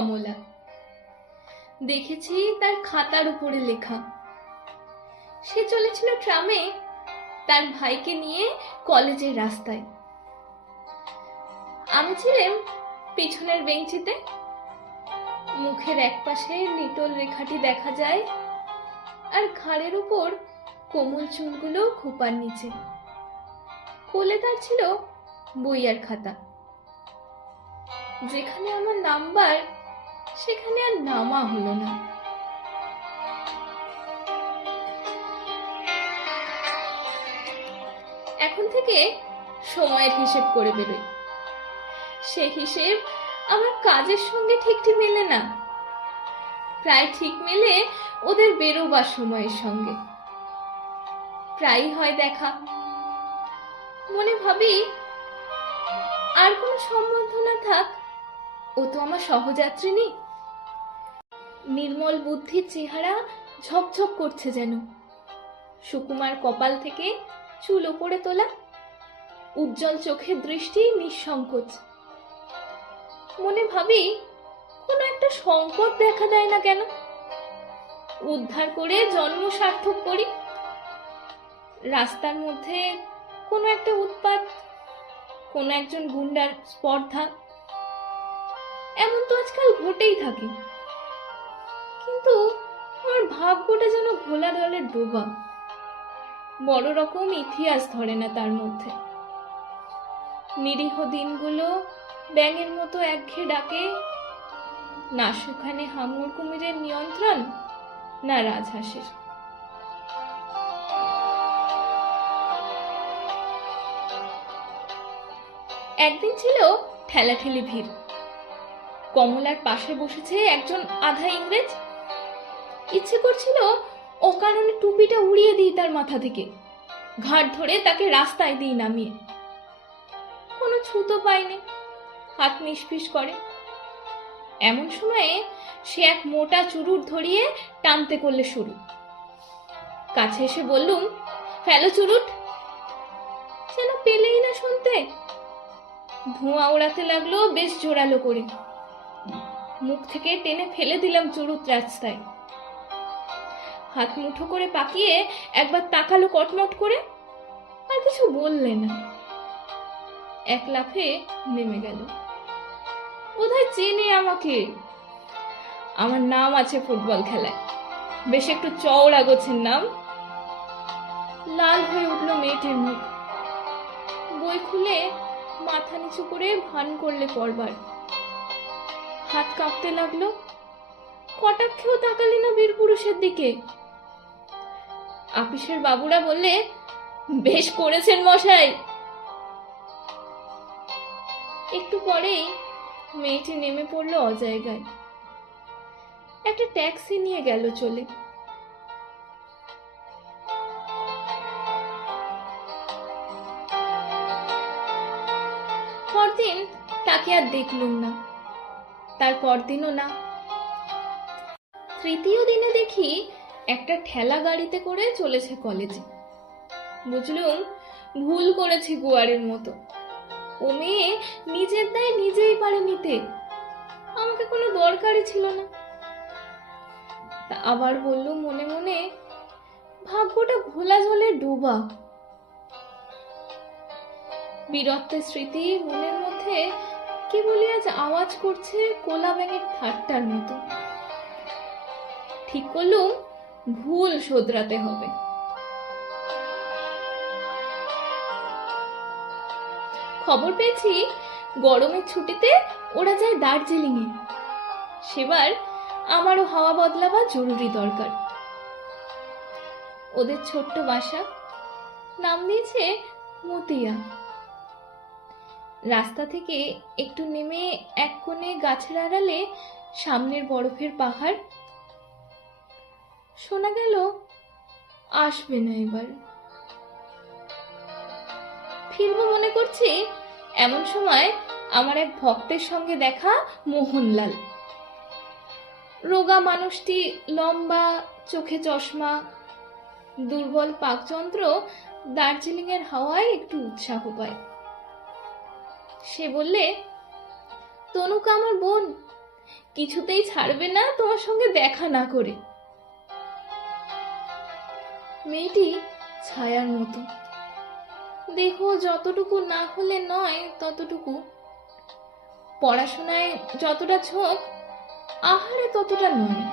কমলা। দেখেছি তার খাতার উপরে লেখা। সে চলেছিল ট্রামে তার ভাইকে নিয়ে কলেজের রাস্তায়। আমি ছিলাম পিছনের বেঞ্চিতে। মুখের একপাশে লিটল রেখাটি দেখা যায়, আর ঘাড়ের উপর কোমল চুলগুলো খোপার নিচে। কোলে তার ছিল বই আর খাতা। যেখানে আমার নাম্বার সেখানে আর নামা হলো না। এখন থেকে সময়ের হিসেব করে বেরোই। সে হিসেব আমার কাজের সঙ্গে ঠিকঠাক মেলে না, প্রায় ঠিক মেলে ওদের বেরোবার সময়ের সঙ্গে। প্রায়ই হয় দেখা। মনে ভাবি আর কোনো সম্বন্ধ না থাক, ও তো আমার সহযাত্রী নেই। নির্মল বুদ্ধির চেহারা ঝকঝক করছে যেন। সুকুমার কপাল থেকে চুল ওপরে তোলা, উজ্জ্বল চোখের দৃষ্টি নিঃসংকোচ। মনে ভাবি কোনো একটা সংকট দেখা দেয় না কেন, উদ্ধার করে জন্ম সার্থক করি। রাস্তার মধ্যে কোনো একটা উৎপাত, কোনো একজন গুন্ডার স্পর্ধা, এমন তো আজকাল ঘটেই থাকে। কিন্তু আমার ভাগ্যটা যেন ঘোলা জলের ডোবা, বড় রকম ইতিহাস ধরে না তার মধ্যে। নিরীহ দিনগুলো ব্যাঙের মতো একঘেয়ে ডাকে, না সেখানে হাঙর কুমিরের নিয়ন্ত্রণ, না রাজহাঁসের। একদিন ছিল ঠেলাঠেলি ভিড়। কমলার পাশে বসেছে একজন আধা ইংরেজ। ইচ্ছে করছিল অকারণে টুপিটা উড়িয়ে দিই তার মাথা থেকে, ঘাট ধরে তাকে রাস্তায় দিই নামিয়ে। কোনো ছুতো পায়নি, হাত নিষ্পিস করে। এমন সময়ে সে এক মোটা চুরুট ধরিয়ে টানতে করলে শুরু। কাছে এসে বললুম, ফেলো চুরুট। যেন পেলেই না শুনতে। ধোঁয়া ওড়াতে লাগলো বেশ জোরালো করে। মুখ থেকে টেনে ফেলে দিলাম চুরুট রাস্তায়। হাত মুঠো করে পাকিয়ে একবার তাকালো কটমট করে, আর কিছু বললে না। এক লাফে নেমে গেল। বোধহয় চেনে আমাকে। আমার নাম আছে ফুটবল খেলায়, বেশ একটু চওড়া গোছের নাম। লাল হয়ে উঠলো মেয়েটির মুখ। বই খুলে মাথা নিচু করে ভান করলে পড়বার। হাত কাঁপতে লাগলো। কটাক্ষেও তাকালি না বীর পুরুষের দিকে। আপিসের বাবুরা বললে, বেশ করেছেন মশাই। একটু পরেই মেয়েটি নেমে পড়লো অজায়গায়। একটা ট্যাক্সি নিয়ে গেল চলে। পরদিন তাকে আর দেখলুম না, তার পরদিনও না। তৃতীয় দিনে দেখি একটা ঠেলা গাড়িতে করে চলেছে কলেজে। বুঝলুম ভুল করেছি গোয়ারের মতো। ও মেয়ে নিজের দায় নিজেই পারে নিতে, আমাকে কোনো দরকারই ছিল না। তা আবার বললুম মনে মনে, ভাগ্যটা ঘোলা জলে ডোবা। বীরত্বের স্মৃতি মনের মধ্যে কেবলই আজ আওয়াজ করছে কোলা ব্যাঙের ঠাট্টার মতো। ঠিক করলুম ভুল শোধরাতে হবে। খবর পেয়েছি গরমের ছুটিতে ওরা যায় দার্জিলিং এ। সেবার আমারও হাওয়া বদলাবার জরুরি দরকার। ওদের ছোট্ট বাসা, নাম দিয়েছে মতিয়া। রাস্তা থেকে একটু নেমে এক কোণে গাছের আড়ালে সামনের বরফের পাহাড়। শোনা গেল আসবে না এবার। ফিরবো মনে করছি, এমন সময় আমার এক ভক্তের সঙ্গে দেখা মোহনলাল। রোগা মানুষটি, লম্বা, চোখে চশমা, দুর্বল পাকযন্ত্র দার্জিলিং এর হাওয়ায় একটু উৎসাহ পায়। সে বললে, তনুকা আমার বোন, কিছুতেই ছাড়বে না তোমার সঙ্গে দেখা না করে। মেয়েটি ছায়ার মতো, দেহ যতটুকু না হলে নয় ততটুকু, পড়াশোনায় যতটা ঝোঁক আহারে ততটা নয়,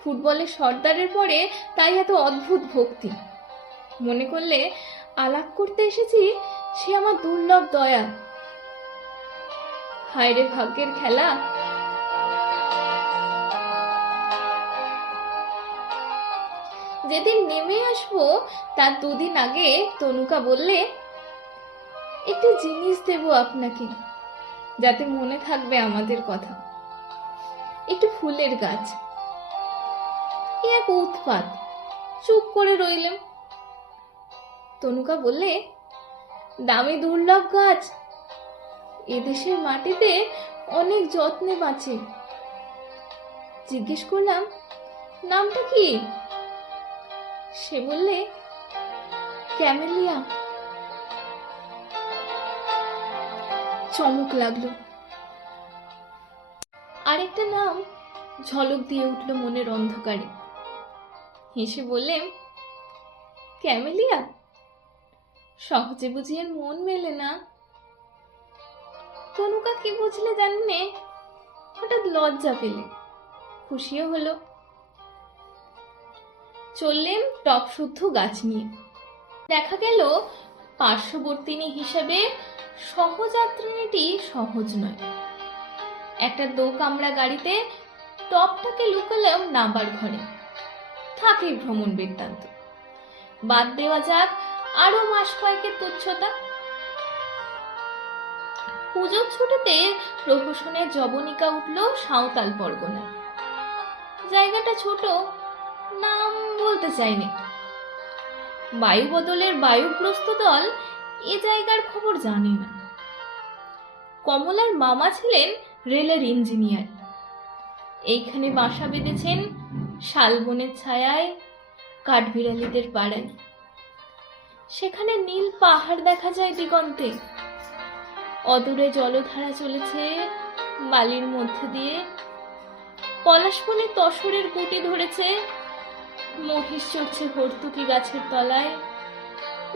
ফুটবলের সর্দারের পরে তাই এত অদ্ভুত ভক্তি। মনে করলে আলাপ করতে এসেছি সে আমার দুর্লভ দয়া। হায় রে ভাগ্যের খেলা। যেদিন নেমে আসবো তার দুদিন আগে তনুকা বললে, একটি জিনিস দেব আপনাকে যাতে মনে থাকবে আমাদের কথা। একটু ফুলের গাছ। এক উৎপাত, চুপ করে রইলেম। তনুকা বললে, দামি দুর্লভ গাছ, এদেশের মাটিতে অনেক যত্নে বাঁচে। জিজ্ঞেস করলাম, নামটা কি? সে বললে, ক্যামেলিয়া। চমক লাগলো। আরেকটা নাম ঝলক দিয়ে উঠল মনের অন্ধকারে। হেসে বললেন, ক্যামেলিয়া? সহজে বুঝি এর মন মেলে না। তনুকা কি বুঝলে জানি নে, হঠাৎ লজ্জা পেলে, খুশিও হলো। চললেন টপ শুদ্ধ গাছ নিয়ে। দেখা গেল পার্শ্ববর্তিনী হিসেবে সহযাত্রিনীটি সহজ নয়। একটা দো কামরা গাড়িতে টপটাকে লুকালাম নাবার ঘরে। থাকে ভ্রমণ বৃত্তান্ত। বাদ দেওয়া যাক আরো মাস কয়েকের তুচ্ছতা। পুজোর ছুটিতে প্রহসনের জবনিকা উঠল সাঁওতাল পরগনা। জায়গাটা ছোট, নাম বলতে চাইনি। বায়ু বদলের বায়ুগ্রস্ত দল এ জায়গার খবর জানি না। কমলার মামা ছিলেন রেলের ইঞ্জিনিয়ার। এইখানে বাসা বেঁধেছেন শালবনের ছায়ায়, কাঠবিড়ালিদের পাড়ায়। সেখানে নীল পাহাড় দেখা যায় দিগন্তে। অদূরে জলধারা চলেছে বালির মধ্যে দিয়ে। পলাশবনে তসরের গুটি ধরেছে। মহিষ চড়ছে হর্তুকি গাছের তলায়।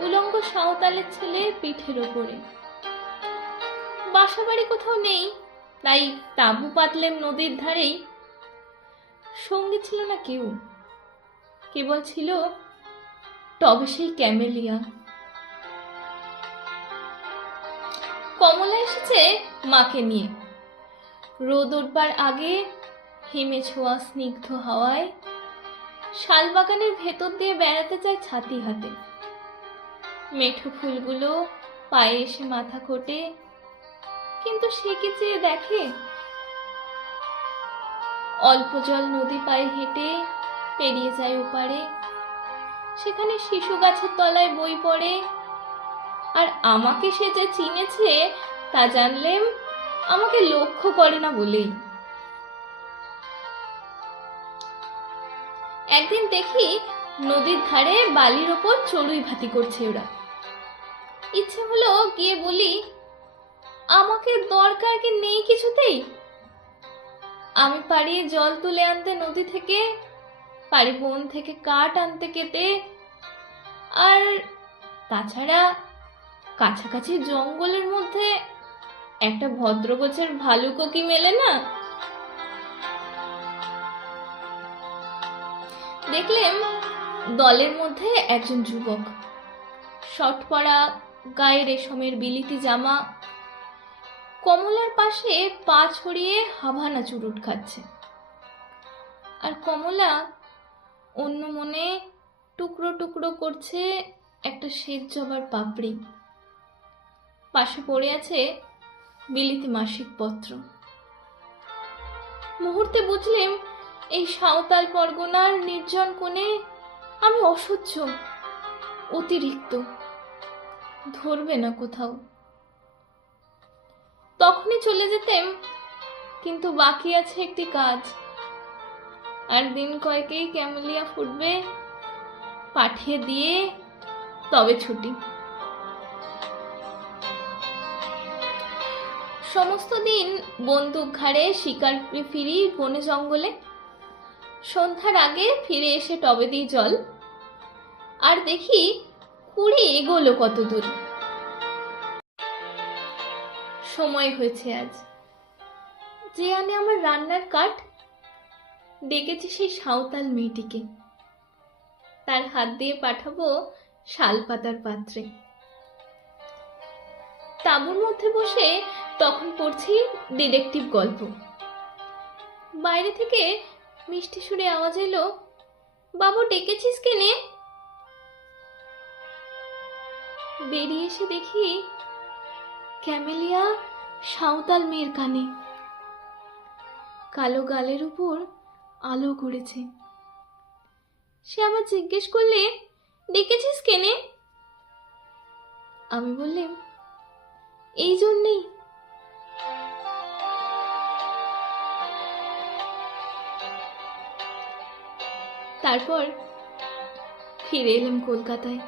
উলঙ্গ সাঁওতালের ছেলে পিঠের ওপরে। বাসাবাড়ি কোথাও নেই, তাই তাঁবু পাতলেম নদীর ধারেই। সঙ্গী ছিল না কেউ, কেবল ছিল তবে সেই ক্যামেলিয়া। কমলা এসেছে মাকে নিয়ে। রোদ উঠবার আগে হিমে ছোঁয়া স্নিগ্ধ হাওয়ায় শালবাগানের ভেতর দিয়ে বেড়াতে চায় ছাতি হাতে। মেঠো ফুলগুলো পায়ে এসে মাথা খোটে, কিন্তু সে কি চেয়ে দেখে? অল্প জল নদী পায়ে হেঁটে পেরিয়ে যায় ওপারে। সেখানে শিশু গাছের তলায় বই পড়ে। আর আমাকে সে যে চিনেছে তা জানলেম আমাকে লক্ষ্য করে না বলেই। একদিন দেখি নদীর ধারে বালির ওপর চড়ুই ভাতি করছে ওরা। ইচ্ছে হলো গিয়ে বলি, আমাকে দরকার কি নেই কিছুতেই? আমি পারি জল তুলে আনতে নদী থেকে, পারি বন থেকে কাঠ আনতে কেটে, আর তাছাড়া কাছাকাছি জঙ্গলের মধ্যে একটা ভদ্র গোছের ভালুকও কি মেলে না? দেখলেন দলের মধ্যে একজন যুবক, শর্ট পরা, গায়ে রেশমের বিলিতি জামা, কমলার পাশে পা ছড়িয়ে হাভানা চুরুট খাচ্ছে। আর কমলা অন্য মনে টুকরো টুকরো করছে একটা শ্বেত জবার পাপড়ি। পাশে পড়ে আছে বিলিতি মাসিক পত্র। মুহূর্তে বুঝলেম এই সাঁওতাল পরগনার নির্জন কোণে আমি অসহ্য, অতিরিক্ত, ধরবে না কোথাও। তখনই চলে যেতেম, কিন্তু বাকি আছে একটি কাজ। আর দিন কয়েকেই ক্যামেলিয়া ফুটবে, পাঠিয়ে দিয়ে তবে ছুটি। সমস্ত দিন বন্দুক ঘাড়ে শিকার ফিরি বনে জঙ্গলে। সন্ধ্যার আগে ফিরে এসে টবে দিই জল, আর দেখি কুড়ি এগোলো কত দূর। সময় হয়েছে আজ, যে আনে আমার রান্নার কাঠ। ডেকেছি সেই সাঁওতাল মেয়েটিকে, তার হাত দিয়ে পাঠাবো শাল পাতার পাত্রে। তাঁবুর মধ্যে বসে তখন পড়ছি ডিটেকটিভ গল্প। বাইরে থেকে মিষ্টি সুরে আওয়াজ এলো, বাবু ডেকেছিস কেনে? বেরিয়ে এসে দেখি ক্যামেলিয়া সাঁওতাল মেয়ের কানে, কালো গালের উপর আলো করেছে। সে আবার জিজ্ঞেস করলে, ডেকেছিস কেনে? আমি বললাম, এই জন্যেই। তারপর ফিরে এলাম কলকাতায়।